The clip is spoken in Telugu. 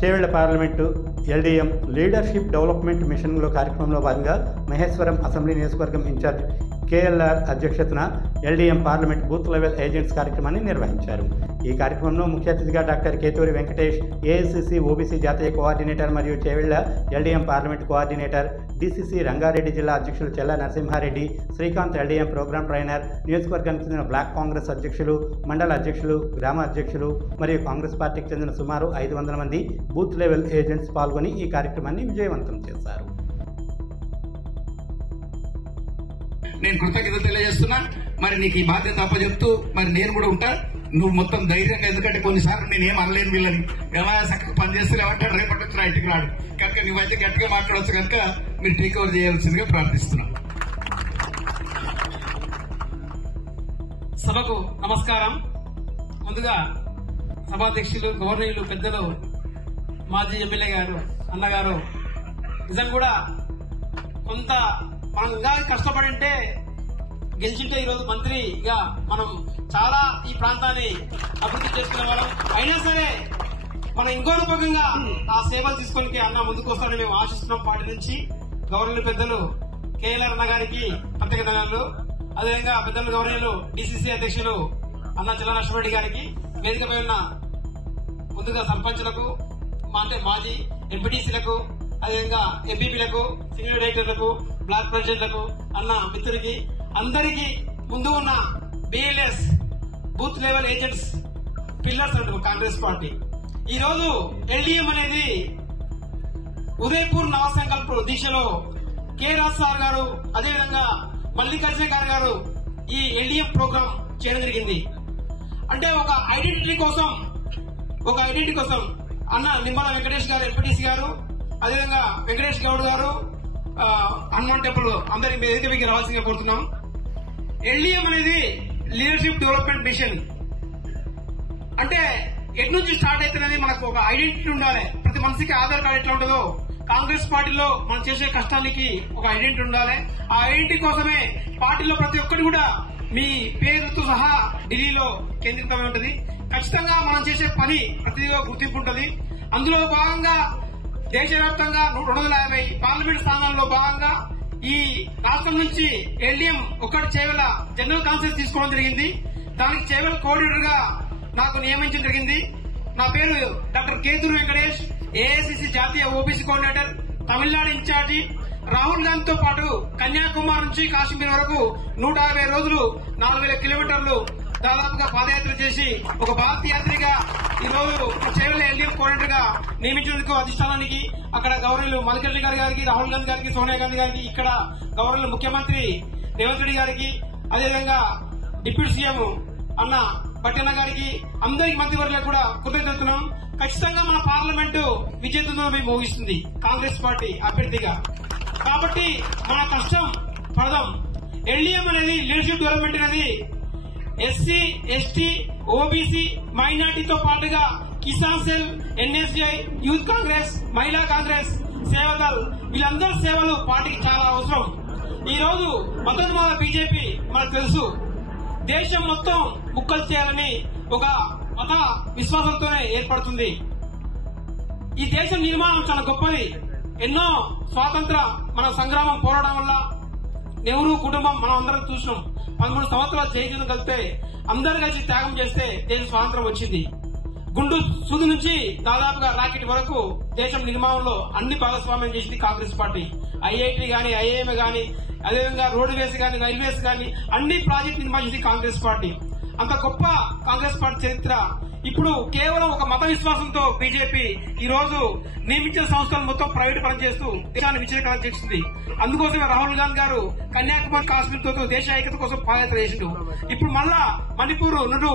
Chevella parliament LDM leadership development మిషన్లో కార్యక్రమంలో భాగంగా మహేశ్వరం అసెంబ్లీ నియోజకవర్గం ఇన్ఛార్జ్ కేఎల్ఆర్ అధ్యక్షతన LDM parliament booth level agents కార్యక్రమాన్ని నిర్వహించారు. ఈ కార్యక్రమంలో ముఖ్య అతిథిగా doctor Keturi Venkatesh, AICC OBC జాతీయ కోఆర్డినేటర్ మరియు Chevella LDM parliament coordinator, DCC Rangareddy జిల్లా అధ్యక్షులు Chella Narasimhareddy, Srikanth LDM program trainer, నియోజకవర్గానికి చెందిన బ్లాక్ కాంగ్రెస్ అధ్యక్షులు, మండల అధ్యక్షులు, గ్రామ అధ్యక్షులు మరియు కాంగ్రెస్ పార్టీకి చెందిన సుమారు 500 మంది బూత్ లెవెల్ ఏజెంట్స్ పాల్గొని ఈ కార్యక్రమాన్ని విజయవంతం చేశారు. నేను కృతజ్ఞత తెలియజేస్తున్నా. మరి నీకు ఈ బాధ్యత అప్పచెప్తూ మరి నేను కూడా ఉంటా. నువ్వు మొత్తం ధైర్యంగా, ఎందుకంటే కొన్నిసార్లు నేనేం అనలేను వీళ్ళని, ఎలా చక్కగా పనిచేస్తలేమంటాడు, రేపటి నుంచి ఇంటికి రాడు కనుక నువ్వైతే గట్టిగా మాట్లాడవచ్చు కనుక మీరు టేక్ ఓవర్ చేయాల్సిందిగా ప్రార్థిస్తున్నా. సభకు నమస్కారం. ముందుగా సభాధ్యక్షులు, గవర్నర్లు, పెద్దలు, మాజీ ఎమ్మెల్యే గారు, అన్నగారు, నిజం కూడా కొంత మనం ఇంకా కష్టపడి ఉంటే గెలిచింటే ఈరోజు మంత్రిగా మనం చాలా ఈ ప్రాంతాన్ని అభివృద్ధి చేసుకునే వాళ్ళం. అయినా సరే మనం ఇంకో రూపకంగా ఆ సేవలు తీసుకొని అన్న ముందుకు వస్తారని మేము ఆశిస్తున్నాం. పార్టీ నుంచి గవర్నర్ పెద్దలు కేఎల్ఆర్ అన్న గారికి ప్రత్యేక ధన్యవాదాలు. అదేవిధంగా పెద్దలు గవర్నర్లు డీసీసీ అధ్యక్షులు అన్న చెల్ల నరసింహారెడ్డి గారికి, వేదికపై ఉన్న ముందుగా సర్పంచ్లకు, అంటే మాజీ ఎంపీటీసీలకు, అదేవిధంగా ఎంపీపీలకు, సీనియర్ డైరెక్టర్లకు, బ్లాక్ ప్రెసిడెంట్లకు, అన్న మిత్రుడికి, అందరికీ ముందు ఉన్న BLS booth level agents pillars అంటారు కాంగ్రెస్ పార్టీ. ఈ రోజు ఎల్డీఎం అనేది ఉదయపూర్ నవసంకల్ప దిశలో కె రాజ్ సార్ గారు, అదేవిధంగా మల్లికార్జున గారు ఈ ఎల్డీఎం ప్రోగ్రాం చేయడం జరిగింది. అంటే ఒక ఐడెంటిటీ కోసం అన్న నిమ్మల వెంకటేష్ గారు, ఎంపీటీసీ గారు, అదేవిధంగా వెంకటేష్ గౌడ్ గారు, హనుమాన్ టెంపుల్ అందరి వేదికకి రావాల్సిందిగా కోరుతున్నాం. ఎల్డీఎం అనేది లీడర్షిప్ డెవలప్మెంట్ మిషన్. అంటే ఎటు నుంచి స్టార్ట్ అవుతున్నది, మనకు ఒక ఐడెంటిటీ ఉండాలి. ప్రతి మనిషికి ఆధార్ కార్డు ఎట్లా ఉంటుందో కాంగ్రెస్ పార్టీలో మనం చేసే కష్టానికి ఒక ఐడెంటిటీ ఉండాలి. ఆ ఐడెంటిటీ కోసమే పార్టీలో ప్రతి ఒక్కటి కూడా మీ పేరుతో సహా ఢిల్లీలో కేంద్రీకృతమై ఉంటుంది. ఖచ్చితంగా మనం చేసే పని ప్రతిగా గుర్తింపు ఉంటుంది. అందులో భాగంగా దేశవ్యాప్తంగా 250 పార్లమెంట్ స్థానాల్లో భాగంగా ఈ రాష్ట్రం నుంచి ఎల్డీఎం ఒక్కటి చేవెళ్ల జనరల్ కాన్ఫరెన్స్ తీసుకోవడం జరిగింది. దానికి చేవెళ్ల కోఆర్డినేటర్ గా నాకు నియమించడం జరిగింది. నా పేరు డాక్టర్ కేతూరి వెంకటేష్, ఏఐసిసి జాతీయ OBC coordinator, Tamil Nadu incharge. Rahul గాంధీతో పాటు కన్యాకుమారి నుంచి కాశ్మీర్ వరకు 150 రోజులు 4000 కిలోమీటర్లు దాదాపుగా పాదయాత్ర చేసి ఒక భారతీయ యాత్రిగా ఈ రోజు చేవెళ్ల ఎల్డీఎం కోఆర్డినేటర్ గా నియమించేందుకు అధిష్టానానికి, అక్కడ గవర్నర్లు మల్లికార్జున గారికి, రాహుల్ గాంధీ గారికి, సోనియా గాంధీ గారికి, ఇక్కడ గవర్నర్ ముఖ్యమంత్రి రేవంత్ రెడ్డి గారికి, అదేవిధంగా డిప్యూటీ సీఎం అన్న పట్టణ గారికి, అందరికి మంత్రివర్యులకు కూడా కృతజ్ఞతలున్నాం. ఖచ్చితంగా మన పార్లమెంటు విజేతతో మేము ముగిస్తుంది కాంగ్రెస్ పార్టీ అభ్యర్థిగా. కాబట్టి మన కష్టం పడదాం. ఎల్డీఎం అనేది లీడర్షిప్ డెవలప్మెంట్ అనేది ఎస్సీ, ఎస్టీ, ఓబీసీ, మైనార్టీతో పాటుగా Kisan cell, NSG, youth Congress, మహిళా కాంగ్రెస్, సేవదల్, వీళ్ళందరి సేవలు పార్టీకి చాలా అవసరం. ఈ రోజు మతోన్మాద బీజేపీ మనకు తెలుసు, దేశం మొత్తం ముక్కలు చేయాలని ఒక మత విశ్వాసంతోనే ఏర్పడుతుంది. ఈ దేశం నిర్మాణం చాలా గొప్పది. ఎన్నో స్వాతంత్ర మన సంగ్రామం పోరాటం వల్ల నెహ్రూ కుటుంబం మనం అందరం చూసినాం. 13 సంవత్సరాలు జైలు కలిపితే అందరు కలిసి త్యాగం చేస్తే దేశ స్వాతంత్రం వచ్చింది. గుండు సూది నుంచి దాదాపుగా రాకెట్ వరకు దేశం నిర్మాణంలో అన్ని భాగస్వామ్యం చేసింది కాంగ్రెస్ పార్టీ. ఐఐటి గాని, ఐఐఎం గాని, అదేవిధంగా రోడ్వేస్ గాని, రైల్వేస్ గాని అన్ని ప్రాజెక్టు నిర్మాణించింది కాంగ్రెస్ పార్టీ. అంత గొప్ప కాంగ్రెస్ పార్టీ చరిత్ర ఇప్పుడు కేవలం ఒక మత విశ్వాసంతో బీజేపీ ఈ రోజు నియమించిన సంస్థలు మొత్తం ప్రైవేట్ పని చేస్తూ దేశాన్ని విచ్ఛిన్నం చేస్తుంది. అందుకోసమే రాహుల్ గాంధీ గారు కన్యాకుమారి, కాశ్మీర్ తో దేశ ఐక్యత కోసం పాదయాత్ర చేసిండు. ఇప్పుడు మళ్ళా మణిపూర్ నుండి